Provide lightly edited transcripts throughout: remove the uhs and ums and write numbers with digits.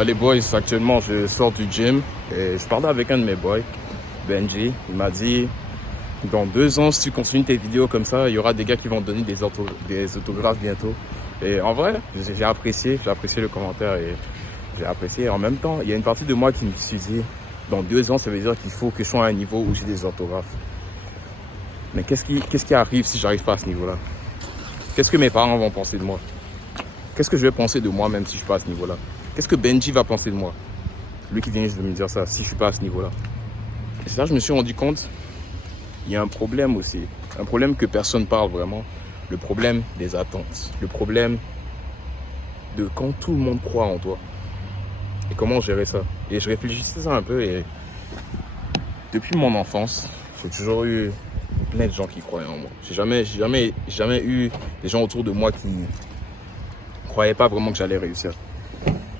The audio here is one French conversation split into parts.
Les boys, actuellement, je sors du gym et je parlais avec un de mes boys, Benji. Il m'a dit, dans 2 ans, si tu continues tes vidéos comme ça, il y aura des gars qui vont te donner des autographes bientôt. Et en vrai, j'ai apprécié le commentaire et j'ai apprécié. En même temps, il y a une partie de moi qui me suis dit, dans 2 ans, ça veut dire qu'il faut que je sois à un niveau où j'ai des autographes. Mais qu'est-ce qui arrive si j'arrive pas à ce niveau-là? Qu'est-ce que mes parents vont penser de moi? Qu'est-ce que je vais penser de moi-même si je suis pas à ce niveau-là? Qu'est-ce que Benji va penser de moi? Lui qui vient juste de me dire ça, si je suis pas à ce niveau-là. Et c'est là que je me suis rendu compte, il y a un problème aussi. Un problème que personne parle vraiment. Le problème des attentes. Le problème de quand tout le monde croit en toi. Et comment gérer ça? Et je réfléchissais à ça un peu et depuis mon enfance, j'ai toujours eu plein de gens qui croyaient en moi. J'ai jamais eu des gens autour de moi qui croyaient pas vraiment que j'allais réussir.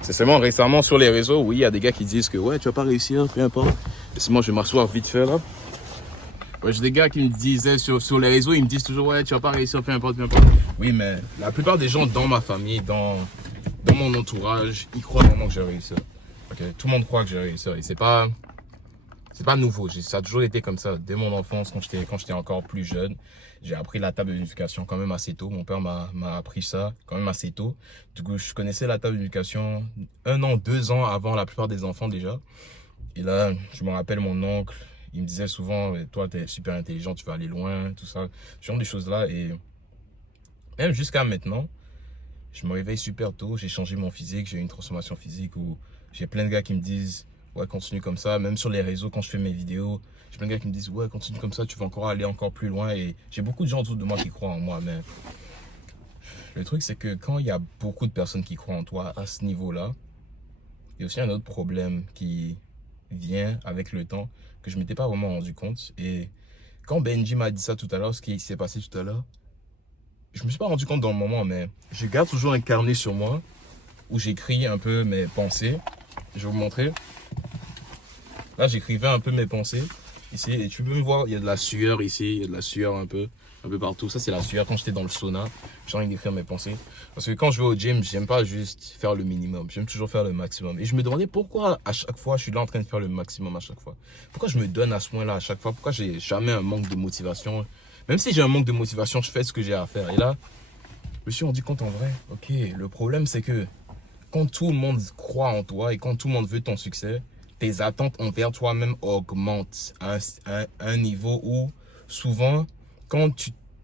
C'est seulement récemment sur les réseaux, oui, il y a des gars qui disent que ouais, tu vas pas réussir, peu importe. Et c'est moi, je vais m'asseoir vite fait là. Ouais, j'ai des gars qui me disaient sur les réseaux, ils me disent toujours ouais, tu vas pas réussir, peu importe, peu importe. Oui, mais la plupart des gens dans ma famille, dans mon entourage, ils croient vraiment que je vais réussir. Okay? Tout le monde croit que je vais réussir. Et c'est pas nouveau. Ça a toujours été comme ça. Dès mon enfance, quand j'étais encore plus jeune, j'ai appris la table de multiplication quand même assez tôt. Mon père m'a appris ça quand même assez tôt. Du coup, je connaissais la table de multiplication 1 an, 2 ans avant la plupart des enfants déjà. Et là, je me rappelle mon oncle, il me disait souvent, toi, tu es super intelligent, tu vas aller loin, tout ça. Ce genre de choses-là. Et même jusqu'à maintenant, je me réveille super tôt, j'ai changé mon physique, j'ai eu une transformation physique où j'ai plein de gars qui me disent ouais, continue comme ça. Même sur les réseaux, quand je fais mes vidéos, j'ai plein de gars qui me disent ouais, continue comme ça, tu vas encore aller encore plus loin. Et j'ai beaucoup de gens autour de moi qui croient en moi. Mais le truc, c'est que quand il y a beaucoup de personnes qui croient en toi à ce niveau-là, il y a aussi un autre problème qui vient avec le temps que je ne m'étais pas vraiment rendu compte. Et quand Benji m'a dit ça tout à l'heure, ce qui s'est passé tout à l'heure, je ne me suis pas rendu compte dans le moment, mais je garde toujours un carnet sur moi où j'écris un peu mes pensées. Je vais vous montrer. Là, j'écrivais un peu mes pensées ici. Et tu peux me voir, il y a de la sueur ici. Il y a de la sueur un peu partout. Ça, c'est la sueur quand j'étais dans le sauna. J'ai envie d'écrire mes pensées. Parce que quand je vais au gym, j'aime pas juste faire le minimum. J'aime toujours faire le maximum. Et je me demandais pourquoi à chaque fois, je suis là en train de faire le maximum à chaque fois. Pourquoi je me donne à ce point-là à chaque fois? Pourquoi j'ai jamais un manque de motivation? Même si j'ai un manque de motivation, je fais ce que j'ai à faire. Et là, je me suis rendu compte en vrai, ok, le problème c'est que quand tout le monde croit en toi et quand tout le monde veut ton succès, tes attentes envers toi-même augmentent à un niveau où souvent, quand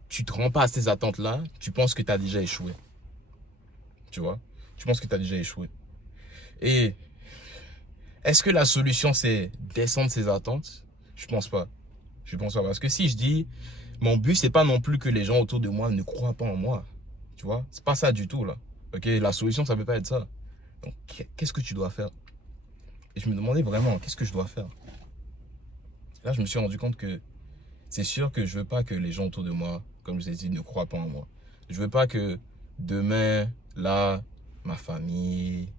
tu te rends pas à ces attentes-là, tu penses que tu as déjà échoué. Tu vois? Tu penses que tu as déjà échoué. Et est-ce que la solution c'est descendre ses attentes? Je pense pas. Je pense pas. Parce que si je dis, mon but c'est pas non plus que les gens autour de moi ne croient pas en moi. Tu vois? C'est pas ça du tout là. Ok? La solution ça peut pas être ça. Donc, qu'est-ce que tu dois faire? Et je me demandais vraiment, qu'est-ce que je dois faire? Là, je me suis rendu compte que c'est sûr que je veux pas que les gens autour de moi, comme je vous ai dit, ne croient pas en moi. Je veux pas que demain, là, ma famille,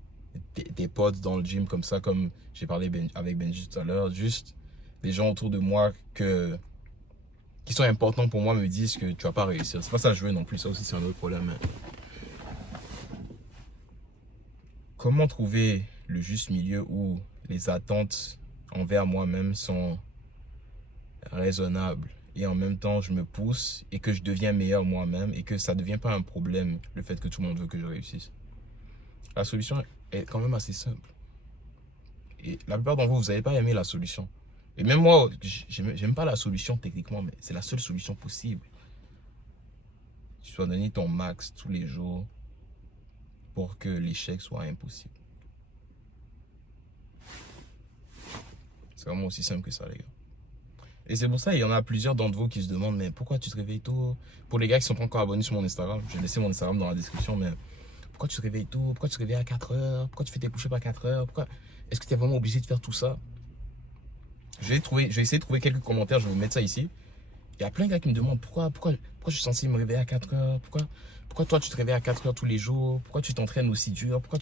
des potes dans le gym comme ça, comme j'ai parlé avec Benji tout à l'heure, juste les gens autour de moi qui sont importants pour moi me disent que tu vas pas réussir. C'est pas ça que je veux non plus, ça aussi c'est un autre problème. Comment trouver le juste milieu où les attentes envers moi-même sont raisonnables et en même temps je me pousse et que je deviens meilleur moi-même et que ça ne devient pas un problème le fait que tout le monde veut que je réussisse? La solution est quand même assez simple. Et la plupart d'entre vous, vous n'avez pas aimé la solution. Et même moi, j'aime pas la solution techniquement, mais c'est la seule solution possible. Tu dois donner ton max tous les jours pour que l'échec soit impossible. C'est vraiment aussi simple que ça, les gars. Et c'est pour ça, il y en a plusieurs d'entre vous qui se demandent, mais pourquoi tu te réveilles tôt? Pour les gars qui ne sont pas encore abonnés sur mon Instagram, je vais laisser mon Instagram dans la description, mais pourquoi tu te réveilles tôt? Pourquoi tu te réveilles à 4 heures? Pourquoi tu fais tes push-ups à 4 heures? Pourquoi? Est-ce que tu es vraiment obligé de faire tout ça? Je vais essayer de trouver quelques commentaires, je vais vous mettre ça ici. Il y a plein de gars qui me demandent pourquoi je suis censé me réveiller à 4 heures? Pourquoi toi tu te réveilles à 4 heures tous les jours? Pourquoi tu t'entraînes aussi dur? Pourquoi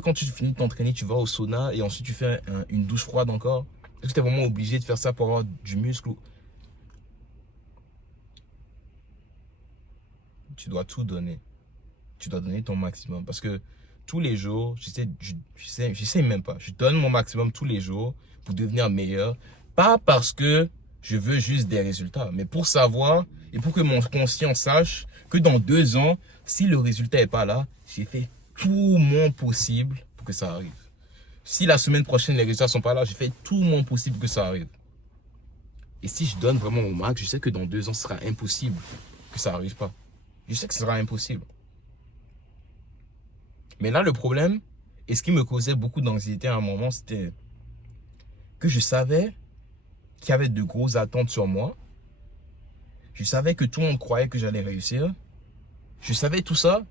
quand tu finis de t'entraîner, tu vas au sauna et ensuite tu fais une douche froide encore? Est-ce que tu es vraiment obligé de faire ça pour avoir du muscle? Tu dois tout donner. Tu dois donner ton maximum. Parce que tous les jours, j'essaie même pas. Je donne mon maximum tous les jours pour devenir meilleur. Pas parce que je veux juste des résultats, mais pour savoir et pour que mon conscient sache que dans 2 ans, si le résultat n'est pas là, j'ai fait tout mon possible pour que ça arrive. Si la semaine prochaine, les résultats ne sont pas là, j'ai fait tout mon possible pour que ça arrive. Et si je donne vraiment mon max, je sais que dans 2 ans, ce sera impossible que ça n'arrive pas. Je sais que ce sera impossible. Mais là, le problème, et ce qui me causait beaucoup d'anxiété à un moment, c'était que je savais qu'il y avait de grosses attentes sur moi. Je savais que tout le monde croyait que j'allais réussir. Je savais tout ça,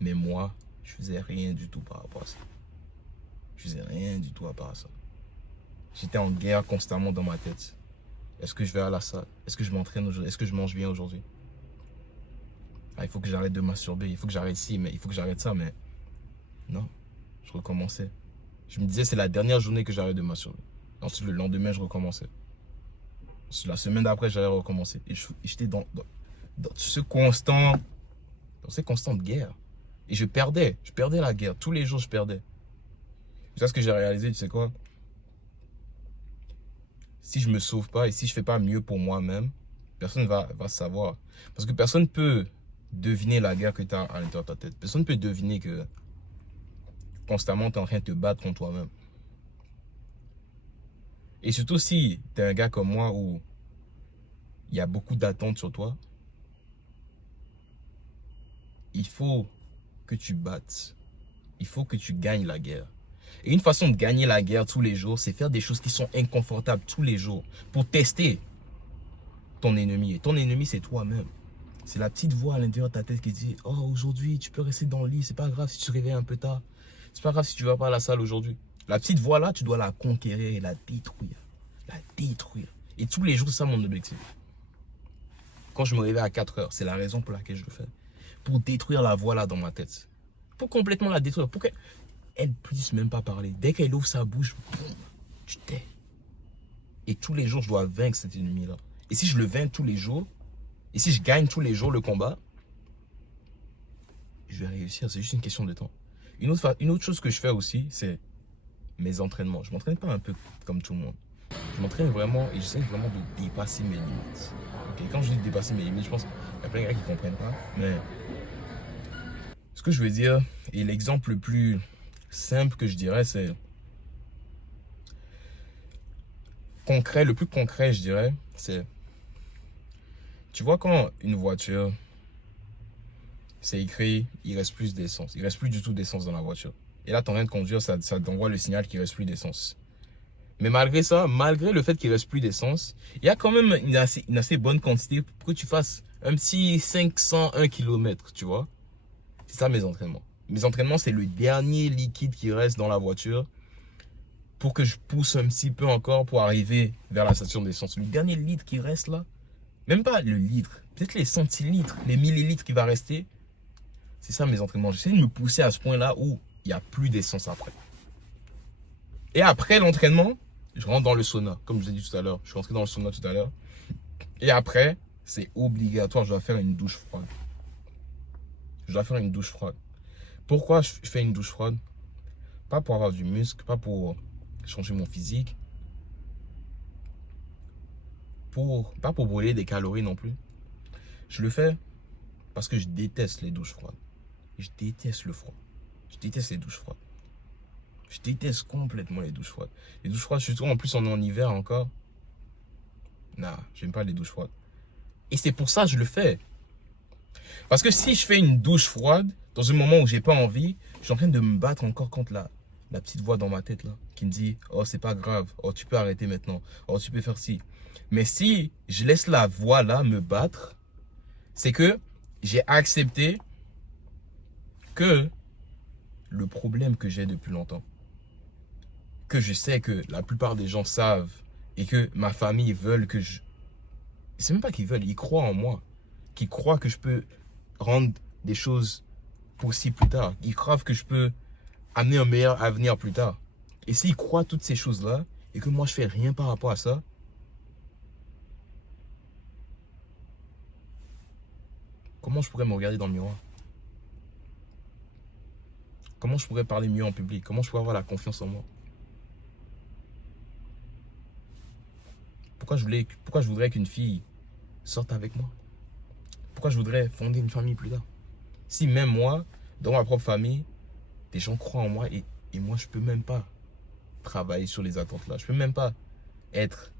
mais moi, je faisais rien du tout par rapport à ça. Je faisais rien du tout à part ça. J'étais en guerre constamment dans ma tête. Est-ce que je vais à la salle? Est-ce que je m'entraîne aujourd'hui? Est-ce que je mange bien aujourd'hui? Ah, il faut que j'arrête de masturber, il faut que j'arrête ci, mais il faut que j'arrête ça, mais non, je recommençais. Je me disais, c'est la dernière journée que j'arrête de masturber. Ensuite, le lendemain, je recommençais. Ensuite, la semaine d'après, j'allais recommencer. Et j'étais dans cette constante guerre. Et je perdais la guerre. Tous les jours, je perdais. C'est ce que j'ai réalisé, tu sais quoi? Si je me sauve pas et si je fais pas mieux pour moi-même, personne va savoir. Parce que personne ne peut deviner la guerre que tu as à l'intérieur de ta tête. Personne ne peut deviner que constamment tu es en train de te battre contre toi-même. Et surtout si tu es un gars comme moi où il y a beaucoup d'attentes sur toi, il faut que tu battes. Il faut que tu gagnes la guerre. Et une façon de gagner la guerre tous les jours, c'est faire des choses qui sont inconfortables tous les jours pour tester ton ennemi. Et ton ennemi, c'est toi-même. C'est la petite voix à l'intérieur de ta tête qui dit « Oh, aujourd'hui, tu peux rester dans le lit. C'est pas grave si tu te réveilles un peu tard. C'est pas grave si tu vas pas à la salle aujourd'hui. » La petite voix-là, tu dois la conquérir et la détruire. La détruire. Et tous les jours, c'est ça mon objectif. Quand je me réveille à 4 heures, c'est la raison pour laquelle je le fais. Pour détruire la voix-là dans ma tête. Pour complètement la détruire. Pour qu'elle ne puisse même pas parler. Dès qu'elle ouvre sa bouche, boum, tu tais. Et tous les jours, je dois vaincre cet ennemi-là. Et si je le vainc tous les jours, et si je gagne tous les jours le combat, je vais réussir. C'est juste une question de temps. Une autre chose que je fais aussi, c'est mes entraînements. Je ne m'entraîne pas un peu comme tout le monde. Je m'entraîne vraiment et j'essaie vraiment de dépasser mes limites. Okay? Quand je dis dépasser mes limites, je pense qu'il y a plein de gars qui ne comprennent pas. Mais ce que je veux dire, et l'exemple le plus simple que je dirais, c'est concret, le plus concret, je dirais, c'est, tu vois quand une voiture, c'est écrit, il reste plus d'essence. Il reste plus du tout d'essence dans la voiture. Et là, tu es en train de conduire, ça t'envoie le signal qu'il reste plus d'essence. Mais malgré ça, malgré le fait qu'il reste plus d'essence, il y a quand même une assez bonne quantité pour que tu fasses un petit 501 km, tu vois. C'est ça mes entraînements. Mes entraînements, c'est le dernier liquide qui reste dans la voiture pour que je pousse un petit peu encore pour arriver vers la station d'essence. Le dernier litre qui reste là, même pas le litre, peut-être les centilitres, les millilitres qui va rester, c'est ça mes entraînements. J'essaie de me pousser à ce point-là où il n'y a plus d'essence après. Et après l'entraînement, je rentre dans le sauna, comme je vous ai dit tout à l'heure. Je suis rentré dans le sauna tout à l'heure. Et après, c'est obligatoire, je dois faire une douche froide. Je dois faire une douche froide. Pourquoi je fais une douche froide? Pas pour avoir du muscle, pas pour changer mon physique. Pas pour brûler des calories non plus. Je le fais parce que je déteste les douches froides. Je déteste le froid. Je déteste les douches froides. Je déteste complètement les douches froides. Les douches froides, surtout en plus on est en hiver encore. Nah, j'aime pas les douches froides. Et c'est pour ça que je le fais. Parce que si je fais une douche froide, dans un moment où j'ai pas envie, je suis en train de me battre encore contre la petite voix dans ma tête là, qui me dit, oh c'est pas grave, oh tu peux arrêter maintenant, oh tu peux faire ci. Mais si je laisse la voix là me battre, c'est que j'ai accepté que le problème que j'ai depuis longtemps, que je sais que la plupart des gens savent et que ma famille veulent que je... C'est même pas qu'ils veulent, ils croient en moi. Qu'ils croient que je peux rendre des choses possibles plus tard. Ils croient que je peux amener un meilleur avenir plus tard. Et s'ils croient toutes ces choses-là et que moi je fais rien par rapport à ça, comment je pourrais me regarder dans le miroir? Comment je pourrais parler mieux en public? Comment je pourrais avoir la confiance en moi? Pourquoi je voudrais qu'une fille sorte avec moi? Pourquoi je voudrais fonder une famille plus tard? Si même moi, dans ma propre famille, des gens croient en moi et moi, je peux même pas travailler sur les attentes là. Je peux même pas être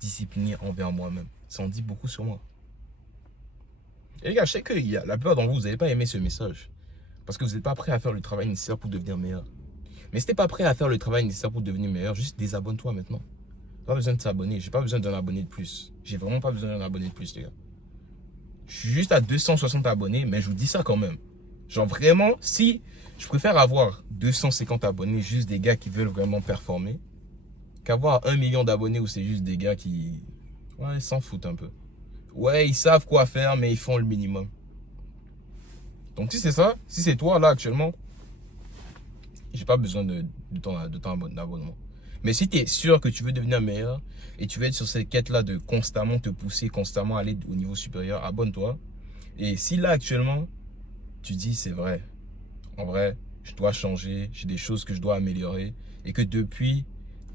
discipliné envers moi-même. Ça en dit beaucoup sur moi. Et les gars, je sais que la plupart d'entre vous, vous n'allez pas aimer ce message. Parce que vous n'êtes pas prêt à faire le travail nécessaire pour devenir meilleur. Mais si tu n'es pas prêt à faire le travail nécessaire pour devenir meilleur, juste désabonne-toi maintenant. Pas besoin de s'abonner. J'ai pas besoin d'un abonné de plus. J'ai vraiment pas besoin d'un abonné de plus, les gars. Je suis juste à 260 abonnés, mais je vous dis ça quand même. Genre vraiment, si je préfère avoir 250 abonnés, juste des gars qui veulent vraiment performer, qu'avoir 1 million d'abonnés où c'est juste des gars qui... Ouais, ils s'en foutent un peu. Ouais, ils savent quoi faire, mais ils font le minimum. Donc si c'est ça, si c'est toi là actuellement, j'ai pas besoin de ton abonnement. Mais si tu es sûr que tu veux devenir meilleur et tu veux être sur cette quête-là de constamment te pousser, constamment aller au niveau supérieur, abonne-toi. Et si là actuellement, tu dis c'est vrai, en vrai, je dois changer, j'ai des choses que je dois améliorer et que depuis,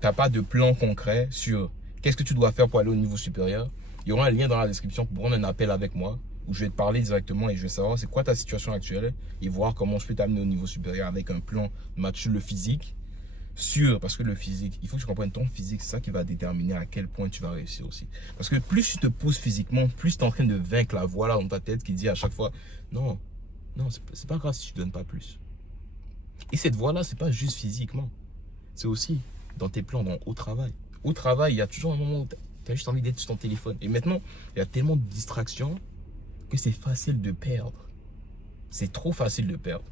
tu n'as pas de plan concret sur qu'est-ce que tu dois faire pour aller au niveau supérieur, il y aura un lien dans la description pour prendre un appel avec moi où je vais te parler directement et je vais savoir c'est quoi ta situation actuelle et voir comment je peux t'amener au niveau supérieur avec un plan match le physique. Parce que le physique, il faut que tu comprennes ton physique, c'est ça qui va déterminer à quel point tu vas réussir aussi. Parce que plus tu te pousses physiquement, plus tu es en train de vaincre la voix là dans ta tête qui dit à chaque fois non, non, c'est pas grave si tu donnes pas plus. Et cette voix là, c'est pas juste physiquement, c'est aussi dans tes plans, au travail. Au travail, il y a toujours un moment où tu as juste envie d'être sur ton téléphone. Et maintenant, il y a tellement de distractions que c'est facile de perdre. C'est trop facile de perdre.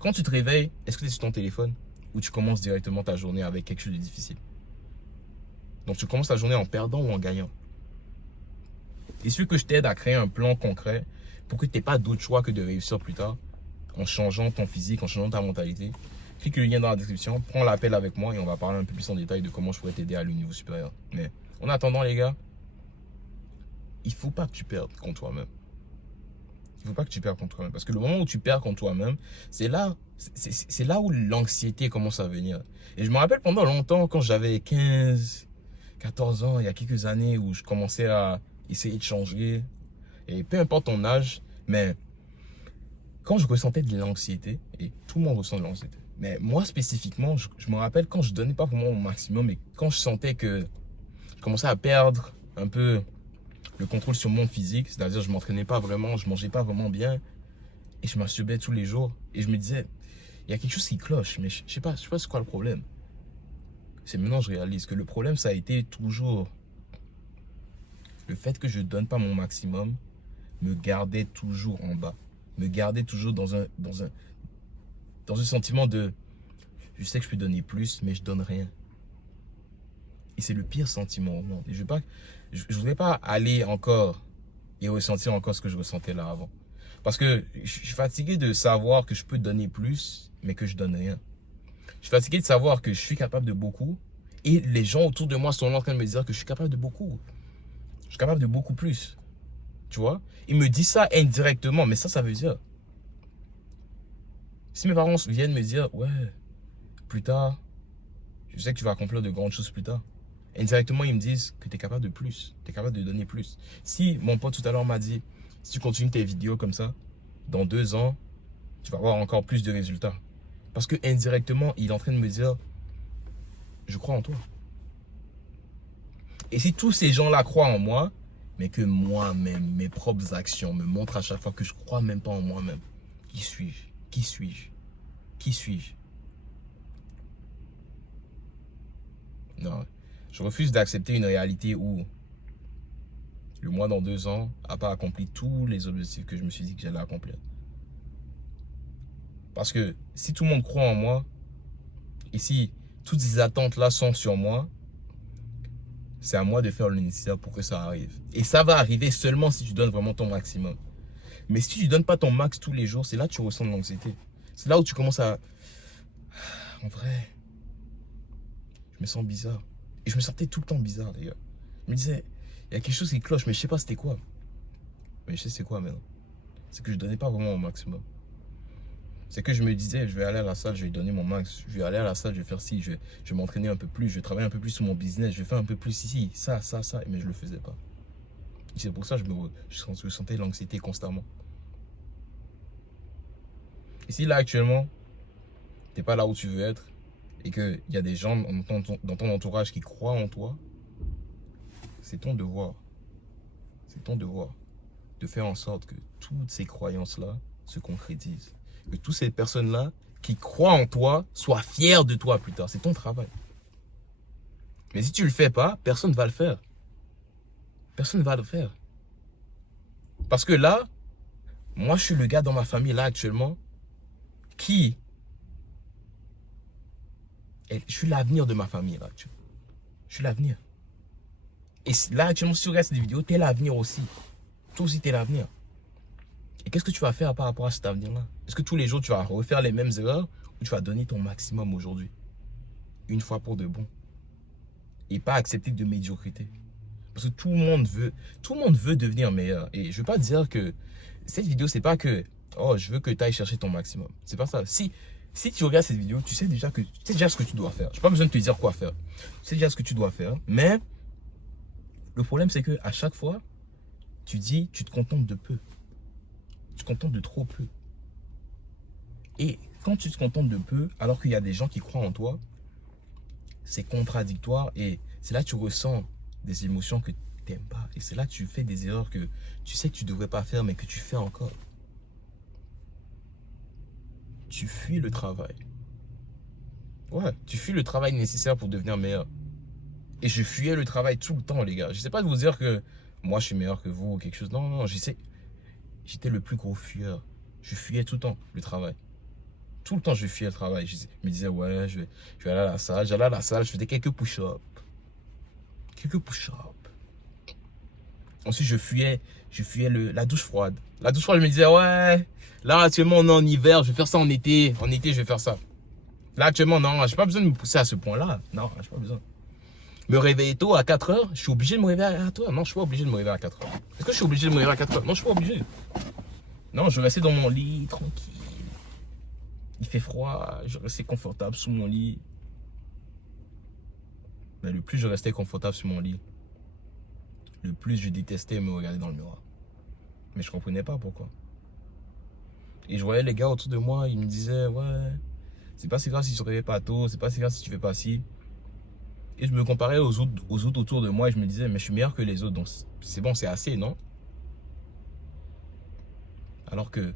Quand tu te réveilles, est-ce que tu es sur ton téléphone? Ou tu commences directement ta journée avec quelque chose de difficile. Donc tu commences ta journée en perdant ou en gagnant. Et ce que je t'aide à créer un plan concret pour que tu n'aies pas d'autre choix que de réussir plus tard en changeant ton physique, en changeant ta mentalité. Clique le lien dans la description, prends l'appel avec moi et on va parler un peu plus en détail de comment je pourrais t'aider à aller au niveau supérieur. Mais en attendant les gars, il ne faut pas que tu perdes contre toi-même. Il ne faut pas que tu perds contre toi-même. Parce que le moment où tu perds contre toi-même, c'est là où l'anxiété commence à venir. Et je me rappelle pendant longtemps, quand j'avais 15, 14 ans, il y a quelques années, où je commençais à essayer de changer. Et peu importe ton âge, mais quand je ressentais de l'anxiété, et tout le monde ressent de l'anxiété, mais moi spécifiquement, je me rappelle quand je donnais pas vraiment au maximum, et quand je sentais que je commençais à perdre un peu le contrôle sur mon physique, c'est-à-dire je m'entraînais pas vraiment, je mangeais pas vraiment bien et je masturbais tous les jours et je me disais il y a quelque chose qui cloche mais je sais pas c'est quoi le problème. C'est maintenant je réalise que le problème ça a été toujours le fait que je donne pas mon maximum me gardait toujours en bas, me gardait toujours dans un sentiment de je sais que je peux donner plus mais je donne rien. Et c'est le pire sentiment au monde. Et je voudrais pas aller encore et ressentir encore ce que je ressentais là avant. Parce que je suis fatigué de savoir que je peux donner plus, mais que je donne rien. Je suis fatigué de savoir que je suis capable de beaucoup et les gens autour de moi sont en train de me dire que je suis capable de beaucoup. Je suis capable de beaucoup plus. Tu vois? Ils me disent ça indirectement, mais ça veut dire. Si mes parents viennent me dire, ouais, plus tard, je sais que tu vas accomplir de grandes choses plus tard. Indirectement, ils me disent que tu es capable de plus. Tu es capable de donner plus. Si mon pote tout à l'heure m'a dit, si tu continues tes vidéos comme ça, dans 2 ans, tu vas avoir encore plus de résultats. Parce que indirectement, il est en train de me dire, je crois en toi. Et si tous ces gens-là croient en moi, mais que moi-même, mes propres actions me montrent à chaque fois que je ne crois même pas en moi-même, qui suis-je? Qui suis-je? Qui suis-je? Non. Je refuse d'accepter une réalité où le moi dans 2 ans n'a pas accompli tous les objectifs que je me suis dit que j'allais accomplir. Parce que si tout le monde croit en moi, et si toutes ces attentes-là sont sur moi, c'est à moi de faire le nécessaire pour que ça arrive. Et ça va arriver seulement si tu donnes vraiment ton maximum. Mais si tu ne donnes pas ton max tous les jours, c'est là que tu ressens de l'anxiété. C'est là où tu commences à... En vrai, je me sens bizarre. Et je me sentais tout le temps bizarre, les gars. Je me disais, il y a quelque chose qui cloche, mais je sais pas c'était quoi. Mais je sais c'est quoi maintenant. C'est que je donnais pas vraiment au maximum. C'est que je me disais, je vais aller à la salle, je vais donner mon max. Je vais aller à la salle, je vais faire ci, je vais m'entraîner un peu plus, je vais travailler un peu plus sur mon business, je vais faire un peu plus ici, ça. Mais je le faisais pas. Et c'est pour ça que je sentais l'anxiété constamment. Et si là, actuellement, t'es pas là où tu veux être, et qu'il y a des gens dans ton entourage qui croient en toi, c'est ton devoir. C'est ton devoir de faire en sorte que toutes ces croyances-là se concrétisent. Que toutes ces personnes-là qui croient en toi soient fiers de toi plus tard. C'est ton travail. Mais si tu le fais pas, personne ne va le faire. Personne ne va le faire. Parce que là, moi, je suis le gars dans ma famille, là, actuellement, je suis l'avenir de ma famille, là, actuellement. Je suis l'avenir. Et là, actuellement, si tu regardes cette vidéo, tu es l'avenir aussi. Toi aussi, tu es l'avenir. Et qu'est-ce que tu vas faire par rapport à cet avenir-là? Est-ce que tous les jours, tu vas refaire les mêmes erreurs ou tu vas donner ton maximum aujourd'hui? Une fois pour de bon. Et pas accepter de médiocrité. Parce que tout le monde veut devenir meilleur. Et je veux pas dire que cette vidéo, c'est pas que, oh, je veux que tu ailles chercher ton maximum. C'est pas ça. Si tu regardes cette vidéo, tu sais déjà ce que tu dois faire. J'ai pas besoin de te dire quoi faire. Tu sais déjà ce que tu dois faire. Mais le problème, c'est que à chaque fois, tu te contentes de peu. Tu te contentes de trop peu. Et quand tu te contentes de peu, alors qu'il y a des gens qui croient en toi, c'est contradictoire et c'est là que tu ressens des émotions que tu n'aimes pas. Et c'est là que tu fais des erreurs que tu sais que tu ne devrais pas faire, mais que tu fais encore. Tu fuis le travail. Ouais, tu fuis le travail nécessaire pour devenir meilleur. Et je fuyais le travail tout le temps, les gars. Je ne sais pas de vous dire que moi, je suis meilleur que vous ou quelque chose. Non, non, j'étais le plus gros fuyeur. Je fuyais tout le temps le travail. Tout le temps, je fuyais le travail. Je me disais, ouais, je vais aller à la salle. J'allais à la salle, je faisais quelques push-ups. Ensuite, je fuyais la douche froide. La douche froide, je me disais, ouais, là, actuellement, on est en hiver, je vais faire ça en été. En été, je vais faire ça. Là, actuellement, non, j'ai pas besoin de me pousser à ce point-là. Non, j'ai pas besoin. Me réveiller tôt à 4 heures, je suis obligé de me réveiller à toi. Non, je suis pas obligé de me réveiller à 4 heures. Est-ce que je suis obligé de me réveiller à 4 heures? Non, je suis pas obligé. Non, je vais rester dans mon lit, tranquille. Il fait froid, je restais confortable sous mon lit. Mais le plus je restais confortable sur mon lit, le plus je détestais me regarder dans le miroir. Mais je comprenais pas pourquoi. Et je voyais les gars autour de moi, ils me disaient, ouais, c'est pas si grave si tu te réveilles pas tôt, c'est pas si grave si tu fais pas ci. Et je me comparais aux autres autour de moi et je me disais, mais je suis meilleur que les autres, donc c'est bon, c'est assez, non? Alors que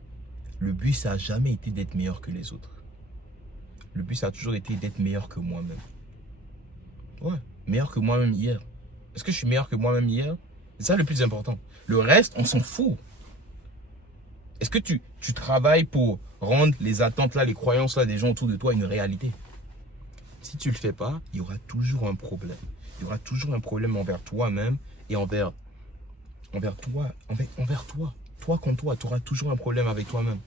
le but, ça n'a jamais été d'être meilleur que les autres. Le but, ça a toujours été d'être meilleur que moi-même. Ouais, meilleur que moi-même hier. Est-ce que je suis meilleur que moi-même hier? C'est ça le plus important. Le reste, on s'en fout. Est-ce que tu travailles pour rendre les attentes là, les croyances là des gens autour de toi une réalité? Si tu ne le fais pas, il y aura toujours un problème. Il y aura toujours un problème envers toi-même et envers toi. Toi contre toi, tu auras toujours un problème avec toi-même.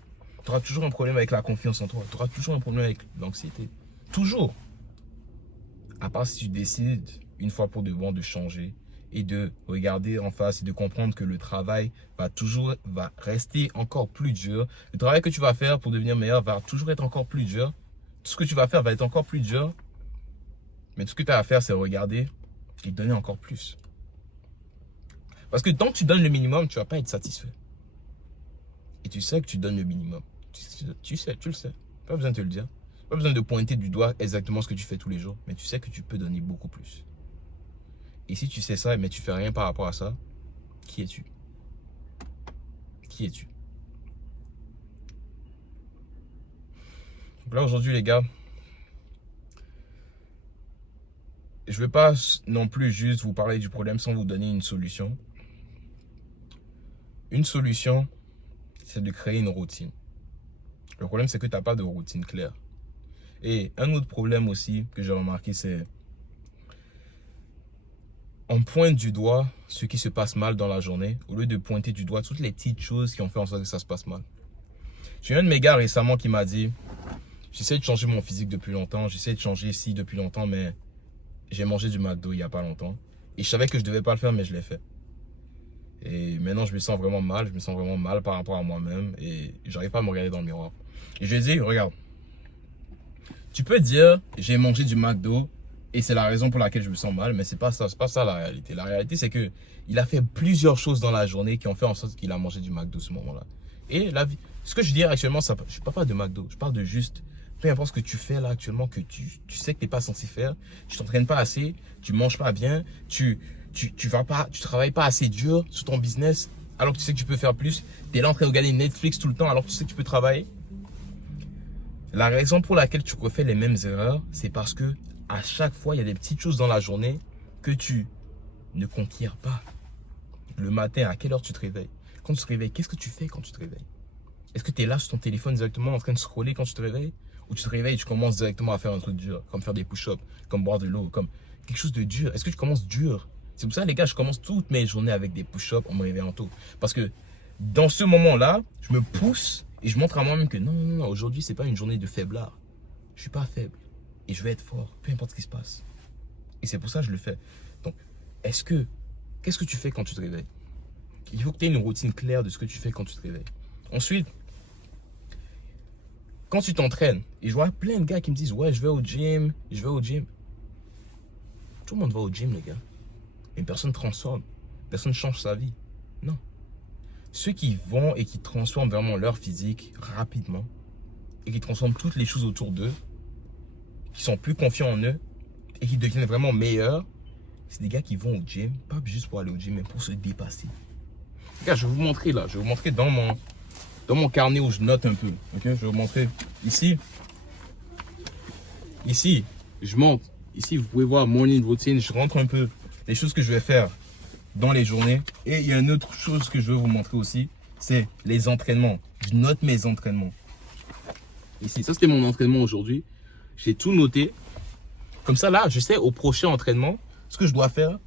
Tu auras toujours un problème avec la confiance en toi. Tu auras toujours un problème avec l'anxiété. Toujours. À part si tu décides, une fois pour de bon, de changer et de regarder en face et de comprendre que le travail va rester encore plus dur. Le travail que tu vas faire pour devenir meilleur va toujours être encore plus dur. Tout ce que tu vas faire va être encore plus dur. Mais tout ce que tu as à faire, c'est regarder et donner encore plus. Parce que tant que tu donnes le minimum, tu ne vas pas être satisfait. Et tu sais que tu donnes le minimum. Tu le sais. Pas besoin de te le dire. Pas besoin de pointer du doigt exactement ce que tu fais tous les jours. Mais tu sais que tu peux donner beaucoup plus. Et si tu sais ça, mais tu fais rien par rapport à ça, qui es-tu? Qui es-tu? Donc là, aujourd'hui, les gars, je ne veux pas non plus juste vous parler du problème sans vous donner une solution. Une solution, c'est de créer une routine. Le problème, c'est que tu n'as pas de routine claire. Et un autre problème aussi que j'ai remarqué, c'est on pointe du doigt ce qui se passe mal dans la journée au lieu de pointer du doigt toutes les petites choses qui ont fait en sorte que ça se passe mal. J'ai un de mes gars récemment qui m'a dit, j'essaie de changer mon physique depuis longtemps, j'essaie de changer ci depuis longtemps, mais j'ai mangé du McDo il n'y a pas longtemps. Et je savais que je ne devais pas le faire, mais je l'ai fait. Et maintenant, je me sens vraiment mal par rapport à moi-même et j'arrive pas à me regarder dans le miroir. Et je lui ai dit, regarde, tu peux dire, j'ai mangé du McDo et c'est la raison pour laquelle je me sens mal, mais c'est pas ça la réalité. La réalité, c'est que il a fait plusieurs choses dans la journée qui ont fait en sorte qu'il a mangé du McDo ce moment-là. Et la vie, ce que je dis actuellement, ça, je parle pas de McDo, je parle de juste, peu importe ce que tu fais là actuellement, que tu sais que tu n'es pas censé faire, tu t'entraînes pas assez, tu manges pas bien, tu travailles pas assez dur sur ton business, alors que tu sais que tu peux faire plus, tu es là en train de regarder Netflix tout le temps, alors que tu sais que tu peux travailler. La raison pour laquelle tu refais les mêmes erreurs, c'est parce que à chaque fois, il y a des petites choses dans la journée que tu ne conquiers pas. Le matin, à quelle heure tu te réveilles? Quand tu te réveilles, qu'est-ce que tu fais quand tu te réveilles? Est-ce que tu es là sur ton téléphone directement en train de scroller quand tu te réveilles? Ou tu te réveilles et tu commences directement à faire un truc dur, comme faire des push-ups, comme boire de l'eau, comme quelque chose de dur? Est-ce que tu commences dur? C'est pour ça, les gars, je commence toutes mes journées avec des push-ups en me réveillant tôt. Parce que dans ce moment-là, je me pousse et je montre à moi-même que non, aujourd'hui, c'est pas une journée de faiblard. Je suis pas faible et je vais être fort, peu importe ce qui se passe. Et c'est pour ça que je le fais. Donc, qu'est-ce que tu fais quand tu te réveilles? Il faut que tu aies une routine claire de ce que tu fais quand tu te réveilles. Ensuite, quand tu t'entraînes, et je vois plein de gars qui me disent, ouais, je vais au gym. Tout le monde va au gym, les gars. Mais personne ne transforme, personne ne change sa vie. Non. Ceux qui vont et qui transforment vraiment leur physique rapidement, et qui transforment toutes les choses autour d'eux, qui sont plus confiants en eux, et qui deviennent vraiment meilleurs, c'est des gars qui vont au gym, pas juste pour aller au gym, mais pour se dépasser. Les gars, je vais vous montrer là, je vais vous montrer dans mon carnet où je note un peu. Ok, je vais vous montrer ici. Ici, je monte. Ici, vous pouvez voir morning routine. Je rentre un peu les choses que je vais faire dans les journées. Et il y a une autre chose que je veux vous montrer aussi, c'est les entraînements. Je note mes entraînements. Ici, ça c'était mon entraînement aujourd'hui. J'ai tout noté. Comme ça, là, je sais au prochain entraînement ce que je dois faire.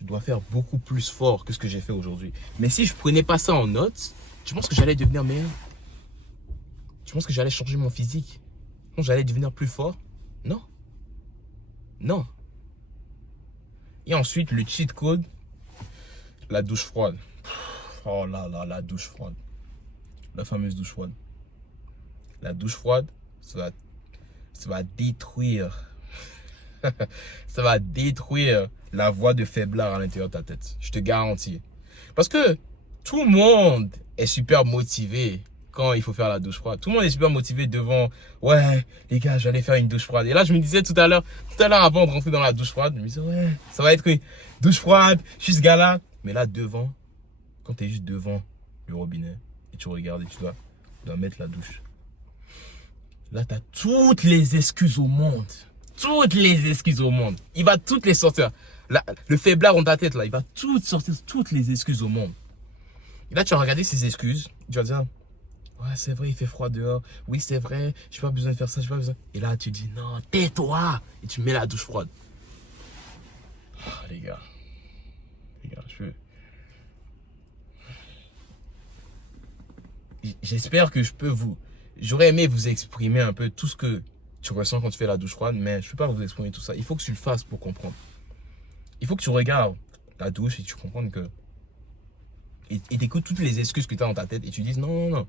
Je dois faire beaucoup plus fort que ce que j'ai fait aujourd'hui. Mais si je prenais pas ça en note, tu penses que j'allais devenir meilleur? Tu penses que j'allais changer mon physique? Non, j'allais devenir plus fort? Non. Non. Et ensuite, le cheat code, la douche froide. Oh là là, la douche froide. La fameuse douche froide. La douche froide, ça va détruire. Ça va détruire la voix de faiblard à l'intérieur de ta tête. Je te garantis. Parce que tout le monde est super motivé quand il faut faire la douche froide. Tout le monde est super motivé devant, ouais, les gars, j'allais faire une douche froide. Et là, je me disais tout à l'heure avant de rentrer dans la douche froide, je me disais, ouais, ça va être une douche froide, je suis ce gars-là. Mais là, devant, quand tu es juste devant le robinet et tu regardes et tu dois mettre la douche. Là, tu as toutes les excuses au monde. Toutes les excuses au monde. Il va toutes les sortir. Là, le faiblard dans ta tête, là, il va toutes sortir, toutes les excuses au monde. Et là, tu vas regarder ces excuses. Tu vas dire, ouais, c'est vrai, il fait froid dehors. Oui, c'est vrai, j'ai pas besoin de faire ça, j'ai pas besoin. Et là, tu dis, non, tais-toi. Et tu mets la douche froide. Oh, les gars, j'espère que je peux vous... J'aurais aimé vous exprimer un peu tout ce que tu ressens quand tu fais la douche froide, mais je ne peux pas vous exprimer tout ça. Il faut que tu le fasses pour comprendre. Il faut que tu regardes la douche et tu comprennes que... Et t'écoutes toutes les excuses que tu as dans ta tête et tu dises non.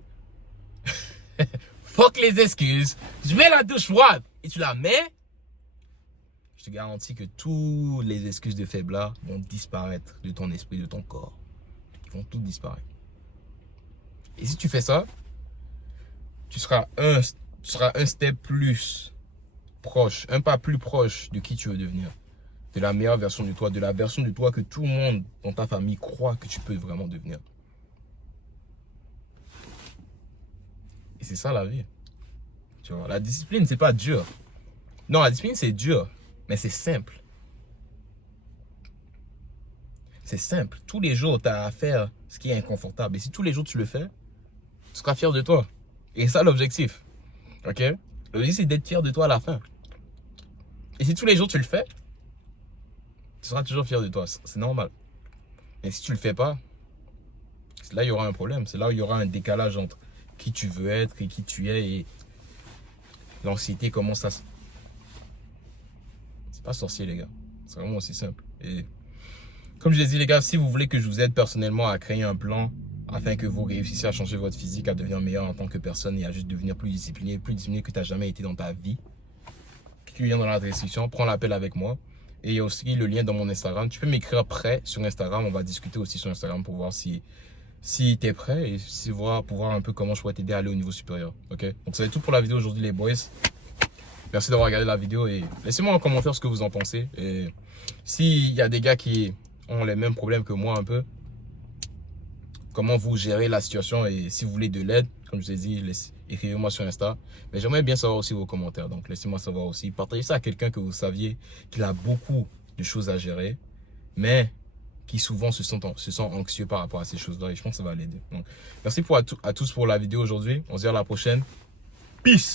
Fuck les excuses. Je mets la douche froide et tu la mets. Je te garantis que toutes les excuses de faiblard vont disparaître de ton esprit, de ton corps. Ils vont toutes disparaître. Et si tu fais ça, tu seras un step plus proche, un pas plus proche de qui tu veux devenir. De la meilleure version de toi, de la version de toi que tout le monde dans ta famille croit que tu peux vraiment devenir. Et c'est ça la vie. Tu vois, la discipline, c'est pas dur. Non, la discipline, c'est dur, mais c'est simple. C'est simple. Tous les jours, tu as à faire ce qui est inconfortable. Et si tous les jours, tu le fais, tu seras fier de toi. Et c'est ça l'objectif. Ok? L'objectif, c'est d'être fier de toi à la fin. Et si tous les jours, tu le fais, tu seras toujours fier de toi. C'est normal. Mais si tu le fais pas, là, il y aura un problème. C'est là où il y aura un décalage entre qui tu veux être et qui tu es. Et l'anxiété commence à... C'est pas sorcier, les gars. C'est vraiment aussi simple. Et comme je l'ai dit, les gars, si vous voulez que je vous aide personnellement à créer un plan, afin que vous réussissiez à changer votre physique, à devenir meilleur en tant que personne et à juste devenir plus discipliné que tu n'as jamais été dans ta vie. Qui vient dans la description, prends l'appel avec moi. Et il y a aussi le lien dans mon Instagram. Tu peux m'écrire après sur Instagram. On va discuter aussi sur Instagram pour voir si tu es prêt et pour voir un peu comment je pourrais t'aider à aller au niveau supérieur. Ok? Donc, ça va être tout pour la vidéo aujourd'hui, les boys. Merci d'avoir regardé la vidéo et laissez-moi en commentaire ce que vous en pensez. Et s'il y a des gars qui ont les mêmes problèmes que moi un peu, comment vous gérez la situation et si vous voulez de l'aide, comme je vous ai dit, écrivez-moi sur Insta. Mais j'aimerais bien savoir aussi vos commentaires, donc laissez-moi savoir aussi. Partagez ça à quelqu'un que vous saviez qu'il a beaucoup de choses à gérer, mais qui souvent se sent anxieux par rapport à ces choses-là et je pense que ça va l'aider. Donc, merci à tous pour la vidéo aujourd'hui. On se dit à la prochaine. Peace!